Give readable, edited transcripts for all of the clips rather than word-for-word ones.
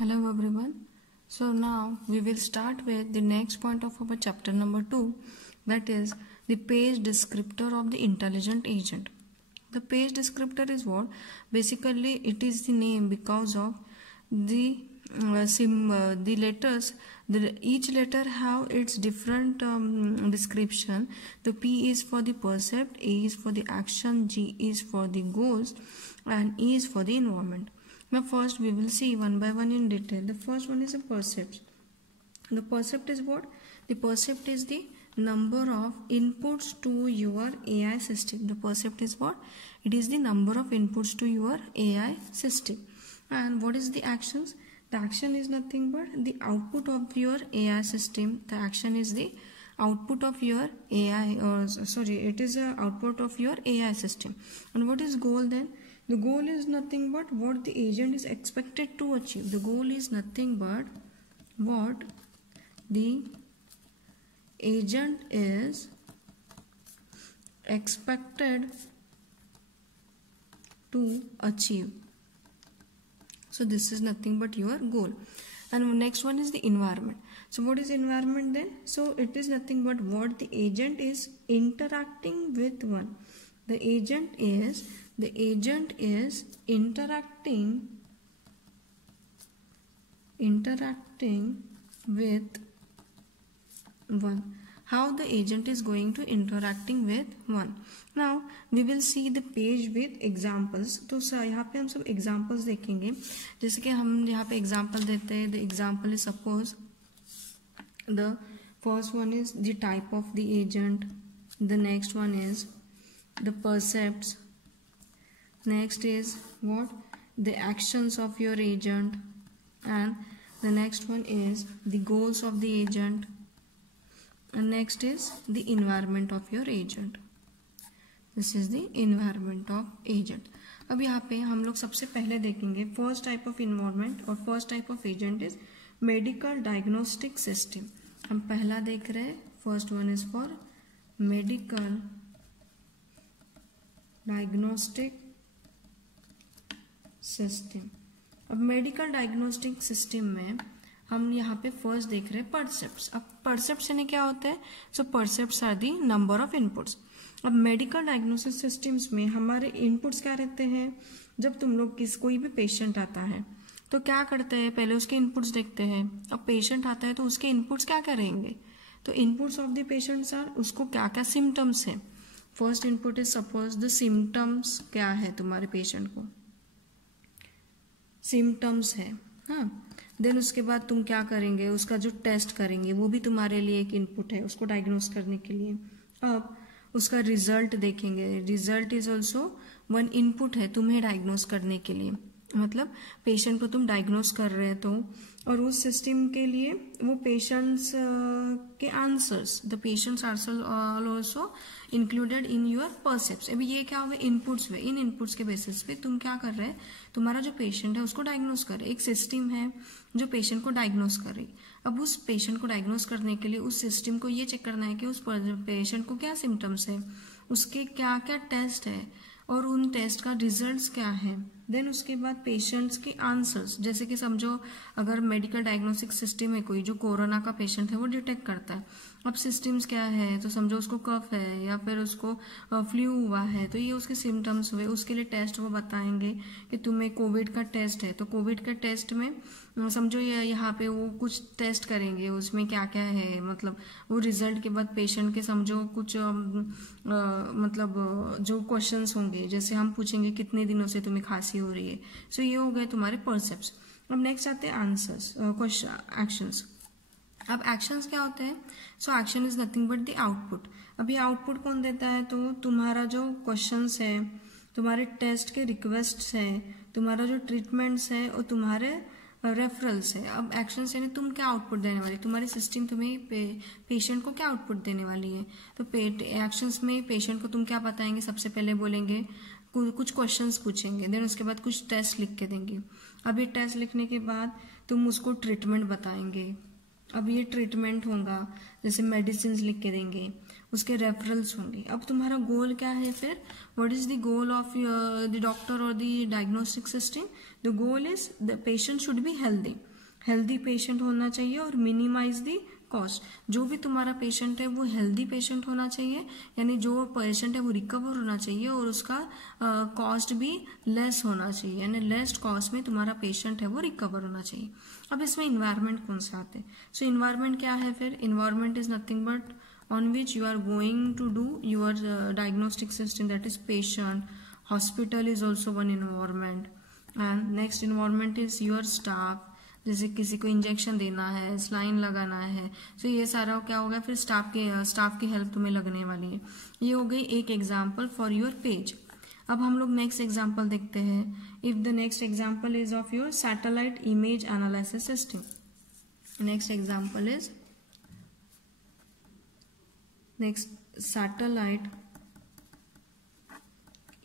Hello everyone. So now we will start with the next point of our chapter number 2, that is the page descriptor of the intelligent agent. The page descriptor is what? Basically it is the name because of the letters. Each letter have its different description. The P is for the percept, A is for the action, G is for the goals, and E is for the environment. Now first we will see one by one in detail. The first one is a percept. The percept is what? The percept is the number of inputs to your AI system. The percept is what? It is the number of inputs to your AI system. And what is the actions? The action is nothing but the output of your AI system. The action is the output of your AI, it is a output of your AI system. And what is goal then? The goal is nothing but what the agent is expected to achieve. The goal is nothing but what the agent is expected to achieve. So this is nothing but your goal. And next one is the environment. So what is environment then? So it is nothing but what the agent is interacting with one. The agent is interacting with one. How the agent is going to interacting with one. Now we will see the page with examples. तो यहाँ पे हम सब examples देखेंगे. जैसे कि हम यहाँ पे example देते हैं. The example is suppose the first one is the type of the agent. The next one is the percepts. Next is what? The actions of your agent. And the next one is the goals of the agent. And next is the environment of your agent. This is the environment of agent. अब यहाँ पे हम लोग सबसे पहले देखेंगे first type of environment और first type of agent is medical diagnostic system. हम पहला देख रहे हैं. First one is for medical diagnostic system. अब मेडिकल डायग्नोस्टिक सिस्टम में हम यहाँ पे फर्स्ट देख रहे हैं परसेप्ट्स. अब परसेप्ट्स यानी क्या होता है? So percepts are the number of inputs. अब मेडिकल डायग्नोसिस सिस्टम्स में हमारे इनपुट्स क्या रहते हैं? जब तुम लोग कोई भी पेशेंट आता है तो क्या करते हैं? पहले उसके इनपुट्स देखते हैं. अब पेशेंट आता है तो उसके इनपुट्स क्या करेंगे? तो inputs of the patients are उसको क्या क्या सिम्टम्स है. First input is suppose the symptoms क्या है तुम्हारे पेशेंट को, सिम्टम्स है. हाँ, देन उसके बाद तुम क्या करेंगे? उसका जो टेस्ट करेंगे वो भी तुम्हारे लिए एक इनपुट है उसको डायग्नोस करने के लिए. अब उसका रिजल्ट देखेंगे. Result is also one input है तुम्हें डायग्नोस करने के लिए. मतलब पेशेंट को तुम डायग्नोस कर रहे हो तो, और उस सिस्टम के लिए वो पेशेंट्स के answers, the patients answer also included in your percepts. अभी ये क्या हुए? इनपुट्स हुए. इन इनपुट्स के बेसिस पे तुम क्या कर रहे हैं? तुम्हारा जो पेशेंट है उसको डायग्नोस कर रहे. एक सिस्टम है जो पेशेंट को डायग्नोस कर रही. अब उस पेशेंट को डायग्नोस करने के लिए उस सिस्टम को ये चेक करना है कि उस पेशेंट को क्या सिम्टम्स है, उसके क्या क्या टेस्ट है और उन टेस्ट का रिजल्ट्स क्या है. देन उसके बाद पेशेंट्स के आंसर्स. जैसे कि समझो अगर मेडिकल डायग्नोस्टिक सिस्टम है कोई जो कोरोना का पेशेंट है वो डिटेक्ट करता है. अब सिस्टम्स क्या है? तो समझो उसको कफ है या फिर उसको फ्लू हुआ है तो ये उसके सिम्टम्स हुए. उसके लिए टेस्ट वो बताएंगे कि तुम्हें कोविड का टेस्ट है तो कोविड के टेस्ट में समझो यहाँ पे वो कुछ टेस्ट करेंगे. उसमें क्या क्या है, मतलब वो रिजल्ट के बाद पेशेंट के समझो कुछ मतलब जो क्वेश्चंस होंगे. जैसे हम पूछेंगे कितने दिनों से तुम्हें खांसी हो रही है. सो ये हो गए तुम्हारे परसेप्ट्स. अब नेक्स्ट आते हैं आंसर्स, क्वेश्चन, एक्शंस. अब एक्शंस क्या होते हैं? So action is nothing but the output. अभी आउटपुट कौन देता है? तो तुम्हारा जो क्वेश्चंस है, तुम्हारे टेस्ट के रिक्वेस्ट है, तुम्हारा जो ट्रीटमेंट्स है और तुम्हारे रेफरल्स है. अब एक्शंस यानी तुम क्या आउटपुट देने वाली, तुम्हारी सिस्टम तुम्हें पेशेंट को क्या आउटपुट देने वाली है. तो एक्शंस में पेशेंट को तुम क्या बताएंगे? सबसे पहले बोलेंगे कुछ क्वेश्चंस पूछेंगे. देन उसके बाद कुछ टेस्ट लिख के देंगे. अब ये टेस्ट लिखने के बाद तुम उसको ट्रीटमेंट बताएंगे. अब ये ट्रीटमेंट होगा, जैसे मेडिसिन लिख के देंगे, उसके रेफरल्स होंगे. अब तुम्हारा गोल क्या है फिर? What is the goal of the doctor or the diagnostic system? The goal is the patient should be healthy. Healthy patient होना चाहिए और मिनिमाइज दी कॉस्ट। जो भी तुम्हारा पेशेंट है वो हेल्दी पेशेंट होना चाहिए, यानी जो पेशेंट है वो रिकवर होना चाहिए और उसका कॉस्ट भी लेस होना चाहिए, यानी लेस कॉस्ट में तुम्हारा पेशेंट है वो रिकवर होना चाहिए। अब इसमें इन्वायरमेंट कौन से आते हैं? सो इन्वायरमेंट क्या है फिर? Environment is nothing but on which you are going to do your diagnostic system, that is patient. Hospital is also one environment, and next environment is your staff, जैसे किसी को इंजेक्शन देना है, स्लाइन लगाना है, तो ये सारा क्या होगा फिर स्टाफ की हेल्प तुम्हें लगने वाली है। ये हो गई एक एग्जाम्पल फॉर योर पेज। अब हम लोग नेक्स्ट एग्जाम्पल देखते हैं। If the next example is of your satellite image analysis system. Next example is satellite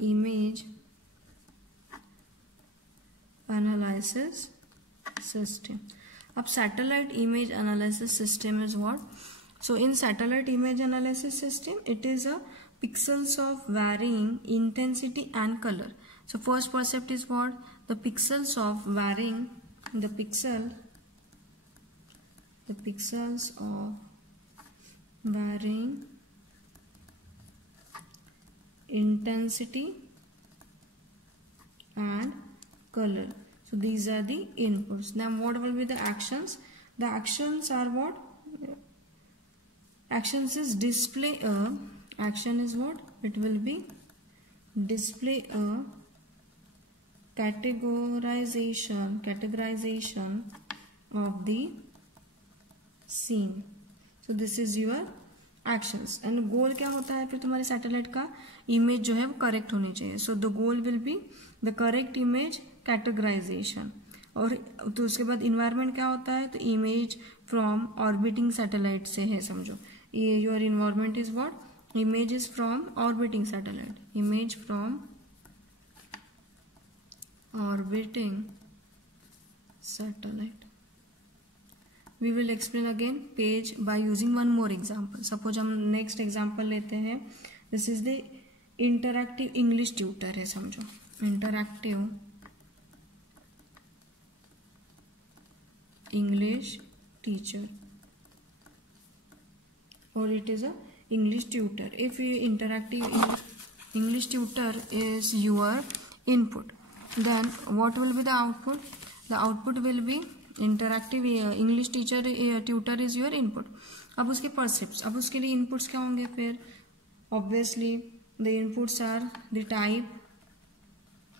image analysis system. अब satellite image analysis system is what? So in satellite image analysis system, it is a pixels of varying intensity and color. So first percept is what? The pixels of varying, the pixels of varying intensity and color. So these are the inputs. Now what will be the actions? The actions are what? Actions is display a, action is what? It will be display a categorization of the scene. So this is your actions. And goal क्या होता है फिर तुम्हारे satellite का? Image जो है वो correct होनी चाहिए। So the goal will be the correct image categorisation. और तो उसके बाद इन्वायरमेंट क्या होता है? तो इमेज फ्रॉम ऑर्बिटिंग सैटेलाइट से है, समझो। ये your environment is what? Image is from orbiting satellite, image from orbiting satellite. We will explain again page by using one more example. Suppose हम next example लेते हैं. This is the interactive English tutor है, समझो। Interactive English teacher, or it is a English tutor. If interactive English tutor is your input, then what will be the output? The output will be interactive English teacher tutor is your input. अब उसके परसेप्ट्स, अब उसके लिए inputs क्या होंगे फिर? Obviously the inputs are the type,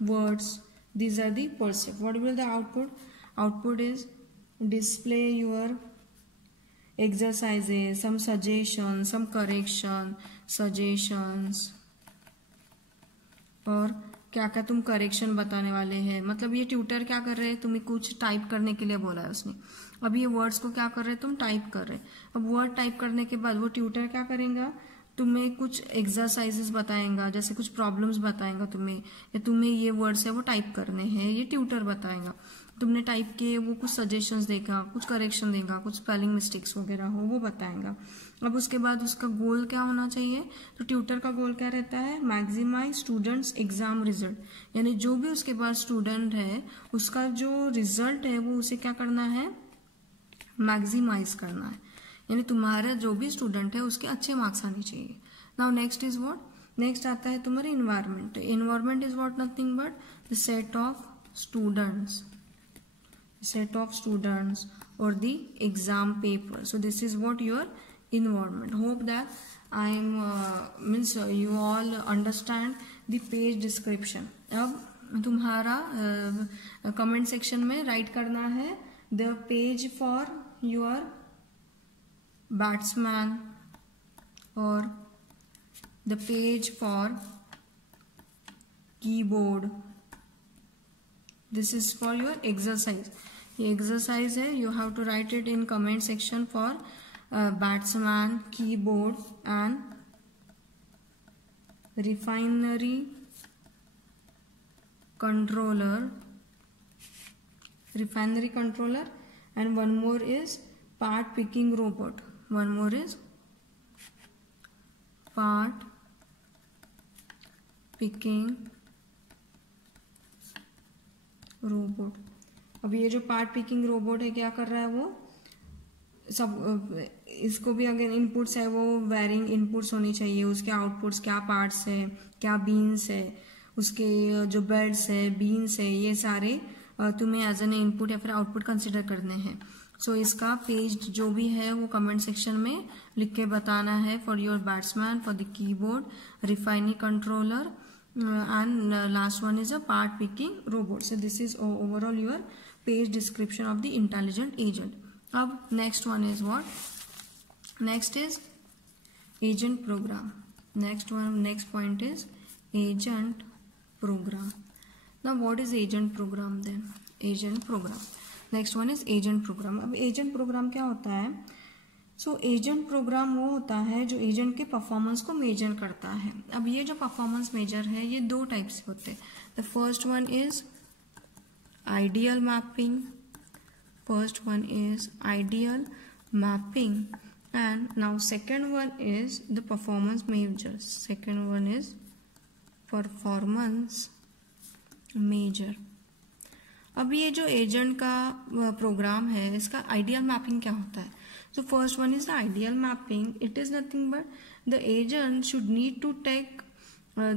words, these are the percept. What will the output? Output is display your exercises, some suggestions, some correction, suggestions, और क्या क्या तुम करेक्शन बताने वाले हैं। मतलब ये ट्यूटर क्या कर रहे हैं? तुम्हें कुछ टाइप करने के लिए बोला है उसने। अब ये वर्ड्स को क्या कर रहे हैं? तुम टाइप कर रहे हैं। अब वर्ड टाइप करने के बाद वो ट्यूटर क्या करेगा? तुम्हें कुछ एक्सरसाइजेस बताएगा, जैसे कुछ प्रॉब्लम्स बताएगा तुम्हें, या तुम्हें ये वर्ड्स है वो टाइप करने हैं, ये ट्यूटर बताएगा। तुमने टाइप किए, वो कुछ सजेशंस देगा, कुछ करेक्शन देगा, कुछ स्पेलिंग मिस्टेक्स वगैरह हो वो बताएगा। अब उसके बाद उसका गोल क्या होना चाहिए? तो ट्यूटर का गोल क्या रहता है? मैक्सिमाइज स्टूडेंट्स एग्जाम रिजल्ट, यानी जो भी उसके पास स्टूडेंट है उसका जो रिजल्ट है वो उसे क्या करना है? मैक्सिमाइज करना है, यानी तुम्हारा जो भी स्टूडेंट है उसके अच्छे मार्क्स आने चाहिए। Now next is what? Next आता है तुम्हारे environment. Environment is what? Nothing but the set of students or the exam paper. So this is what your environment. Hope that I am you all understand the page description. अब तुम्हारा comment section में write करना है the page for your batsman or the page for keyboard. This is for your exercise. ये exercise है, you have to write it in comment section for batsman, keyboard and refinery controller, and one more is part picking robot. One more is part picking robot. अब ये जो part picking robot है क्या कर रहा है, वो सब इसको भी अगर इनपुट्स है वो वेरिंग इनपुट्स होनी चाहिए, उसके आउटपुट्स क्या पार्ट्स है, क्या बीन्स है, उसके जो बेड्स है, बीन्स है, ये सारे तुम्हें एज एन इनपुट या फिर आउटपुट कंसिडर करने हैं। सो इसका पेज जो भी है वो कमेंट सेक्शन में लिख के बताना है for your batsman, for the keyboard, refining controller and last one is a part picking robot. So this is overall your page description of the intelligent agent. अब next one is what? Next is agent program. Next point is agent program. Now what is agent program then? Agent program. Next one is agent program. अब agent program क्या होता है? सो agent programme वो होता है जो agent के performance को मेजर करता है। अब ये जो परफॉर्मेंस मेजर है ये दो टाइप से होते हैं। The first one is ideal mapping, and now second one is the performance measure. Second one is performance measure. अब ये जो एजेंट का प्रोग्राम है इसका आइडियल मैपिंग क्या होता है? So first one is the ideal mapping. It is nothing but the agent should need to take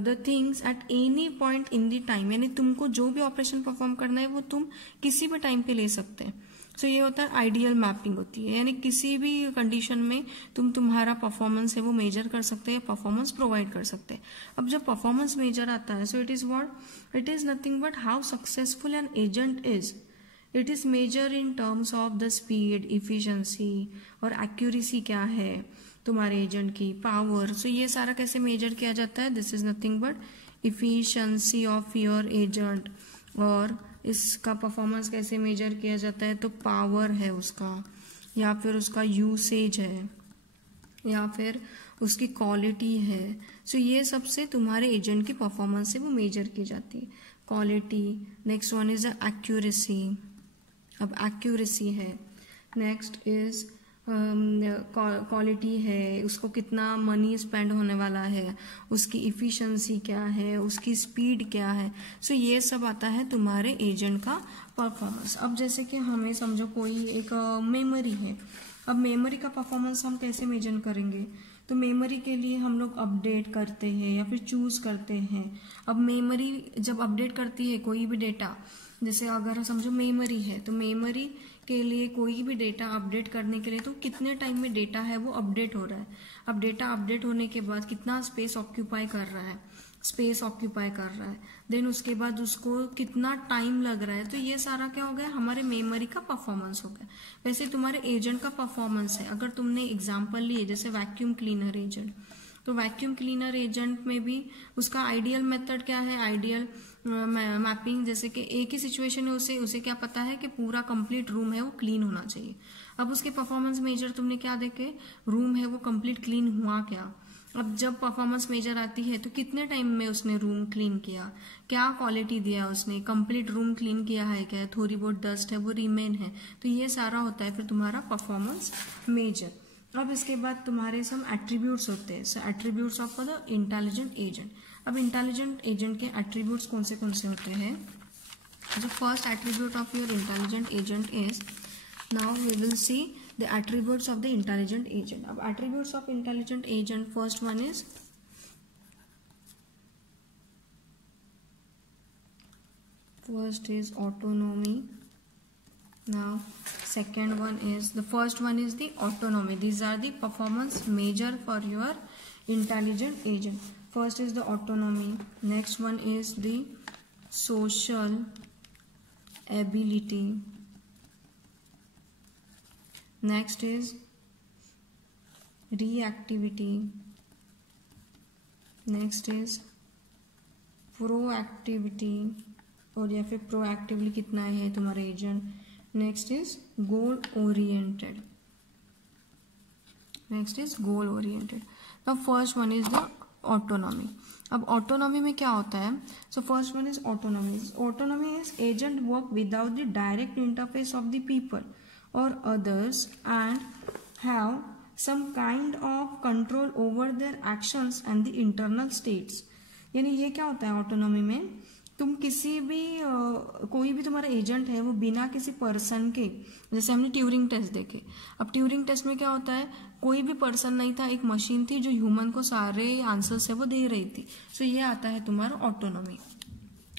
the things at any point in the time. यानी तुमको जो भी ऑपरेशन परफॉर्म करना है वो तुम किसी भी टाइम पे ले सकते हैं। So ये होता है आइडियल मैपिंग होती है, यानी किसी भी कंडीशन में तुम्हारा परफॉर्मेंस है वो मेजर कर सकते हैं, परफॉर्मेंस प्रोवाइड कर सकते हैं। अब जब परफॉर्मेंस मेजर आता है so it is what? It is nothing but how successful an agent is. It is measure in terms of the speed, efficiency और एक्यूरेसी क्या है तुम्हारे एजेंट की, पावर। सो ये सारा कैसे मेजर किया जाता है? This is nothing but efficiency of your agent. और इसका परफॉर्मेंस कैसे मेजर किया जाता है? तो पावर है उसका, या फिर उसका यूसेज है, या फिर उसकी क्वालिटी है। सो ये सबसे तुम्हारे एजेंट की परफॉर्मेंस से वो मेजर की जाती है, quality. Next one is accuracy. अब एक्यूरेसी है। नेक्स्ट इज क्वालिटी है, उसको कितना मनी स्पेंड होने वाला है, उसकी इफिशिएंसी क्या है, उसकी स्पीड क्या है। सो ये सब आता है तुम्हारे एजेंट का परफॉर्मेंस। अब जैसे कि हमें समझो कोई एक मेमोरी है, अब मेमोरी का परफॉर्मेंस हम कैसे मेजर करेंगे? तो मेमोरी के लिए हम लोग अपडेट करते हैं या फिर चूज करते हैं। अब मेमोरी जब अपडेट करती है कोई भी डेटा, जैसे अगर समझो मेमोरी है तो मेमोरी के लिए कोई भी डेटा अपडेट करने के लिए तो कितने टाइम में डेटा है वो अपडेट हो रहा है। अब डेटा अपडेट होने के बाद कितना स्पेस ऑक्यूपाई कर रहा है, देन उसके बाद उसको कितना टाइम लग रहा है। तो ये सारा क्या हो गया? हमारे मेमोरी का परफॉर्मेंस हो गया। वैसे तुम्हारे एजेंट का परफॉर्मेंस है, अगर तुमने एग्जांपल लिए जैसे वैक्यूम क्लीनर एजेंट, तो वैक्यूम क्लीनर एजेंट में भी उसका आइडियल मेथड क्या है? Ideal mapping. जैसे कि एक ही सिचुएशन में उसे क्या पता है कि पूरा कंप्लीट रूम है वो क्लीन होना चाहिए। अब उसके परफॉर्मेंस मेजर तुमने क्या देखे? रूम है वो कंप्लीट क्लीन हुआ क्या? अब जब परफॉर्मेंस मेजर आती है तो कितने टाइम में उसने रूम क्लीन किया, क्या क्वालिटी दिया उसने, कंप्लीट रूम क्लीन किया है क्या, थोड़ी बहुत डस्ट है वो रिमेन है। तो ये सारा होता है फिर तुम्हारा परफॉर्मेंस मेजर। अब इसके बाद तुम्हारे सब एट्रीब्यूट्स होते हैं। So attributes of the intelligent agent. अब इंटेलिजेंट एजेंट के एट्रीब्यूट्स कौन से होते हैं? जो first attribute of your intelligent agent is, now we will see the attributes of the intelligent agent. अब attributes of intelligent agent, first one is autonomy. Now second one is, the first one is the autonomy. These are the performance measure for your intelligent agent. First is the autonomy. Next one is the social ability. Next is reactivity. Next is proactivity, और या फिर proactively कितना है तुम्हारा agent. Next is goal oriented. The first one is the autonomy. अब autonomy में क्या होता है? So first one is autonomy. Autonomy is agent work without the direct interface of the people or others and have some kind of control over their actions and the internal states. यानी ये क्या होता है autonomy में? तुम किसी भी कोई भी तुम्हारा एजेंट है वो बिना किसी पर्सन के, जैसे हमने ट्यूरिंग टेस्ट देखे, अब ट्यूरिंग टेस्ट में क्या होता है, कोई भी पर्सन नहीं था, एक मशीन थी जो ह्यूमन को सारे आंसर्स है वो दे रही थी। सो ये आता है तुम्हारा ऑटोनॉमी।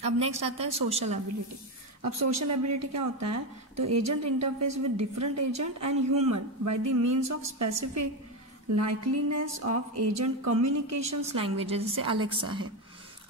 अब नेक्स्ट आता है सोशल एबिलिटी। अब सोशल एबिलिटी क्या होता है, तो agent interface with different agent and human by the means of specific likeliness of agent communications language, जैसे अलेक्सा है।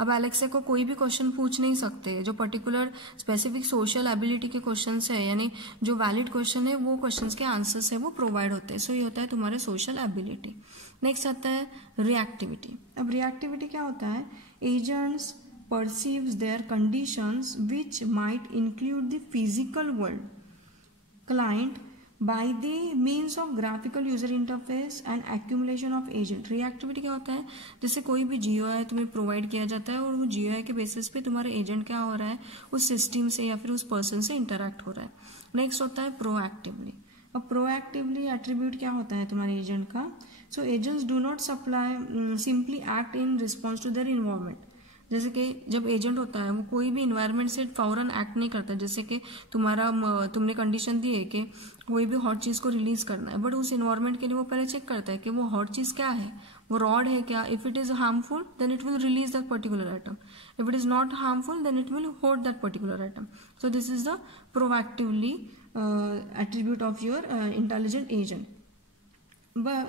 अब अलेक्सा को कोई भी क्वेश्चन पूछ नहीं सकते, जो पर्टिकुलर स्पेसिफिक सोशल एबिलिटी के क्वेश्चंस है, यानी जो वैलिड क्वेश्चन है वो क्वेश्चंस के आंसर्स है वो प्रोवाइड होते हैं। सो ये होता है तुम्हारे सोशल एबिलिटी। नेक्स्ट आता है रिएक्टिविटी। अब रिएक्टिविटी क्या होता है, agents perceives their conditions which might include the physical world client by the means of graphical user interface and accumulation of agent। reactivity क्या होता है, जैसे कोई भी GUI तुम्हें प्रोवाइड किया जाता है और वो GUI के बेसिस पे तुम्हारा एजेंट क्या हो रहा है, उस सिस्टम से या फिर उस पर्सन से इंटरेक्ट हो रहा है। नेक्स्ट होता है प्रोएक्टिवली। अब प्रोएक्टिवली एट्रीब्यूट क्या होता है तुम्हारे एजेंट का, so agents do not supply simply act in response to their environment. जैसे कि जब एजेंट होता है वो कोई भी इन्वायरमेंट से फौरन एक्ट नहीं करता, जैसे कि तुमने कंडीशन दी है कि कोई भी हॉट चीज़ को रिलीज करना है, बट उस इन्वायरमेंट के लिए वो पहले चेक करता है कि वो हॉट चीज़ क्या है, वो रॉड है क्या, if it is harmful then it will release that particular item, if it is not harmful then it will hold that particular item. So this is the proactively attribute of your intelligent agent.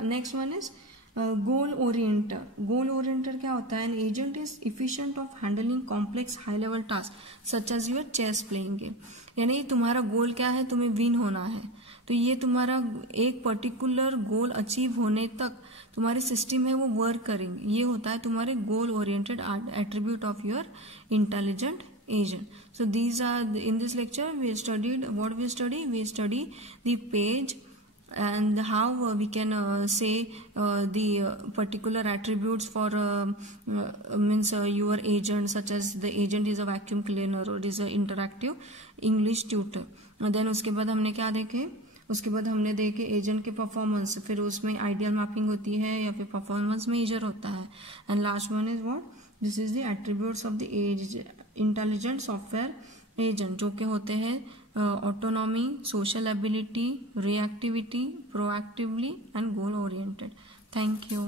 Next one is goal orienter. Goal orienter क्या होता है, an agent is efficient of handling complex high level task such as your chess playing game. यानी तुम्हारा गोल क्या है, तुम्हें win होना है, तो ये तुम्हारा एक पर्टिकुलर गोल अचीव होने तक तुम्हारे सिस्टम है वो वर्क करेंगे। ये होता है तुम्हारे goal oriented attribute of your intelligent agent. So these are in this lecture we studied what we study the page and how we can say the particular attributes for means your agent, such as the agent is a vacuum cleaner or is a interactive English tutor. then उसके बाद हमने क्या देखे, उसके बाद हमने देखे agent के परफॉर्मेंस, फिर उसमें आइडियल मैपिंग होती है या फिर परफॉर्मेंस मेजर होता है, and last one is what, this is the attributes of the intelligent software agent, जो के होते हैं autonomy, social ability, reactivity, proactively and goal oriented. Thank you.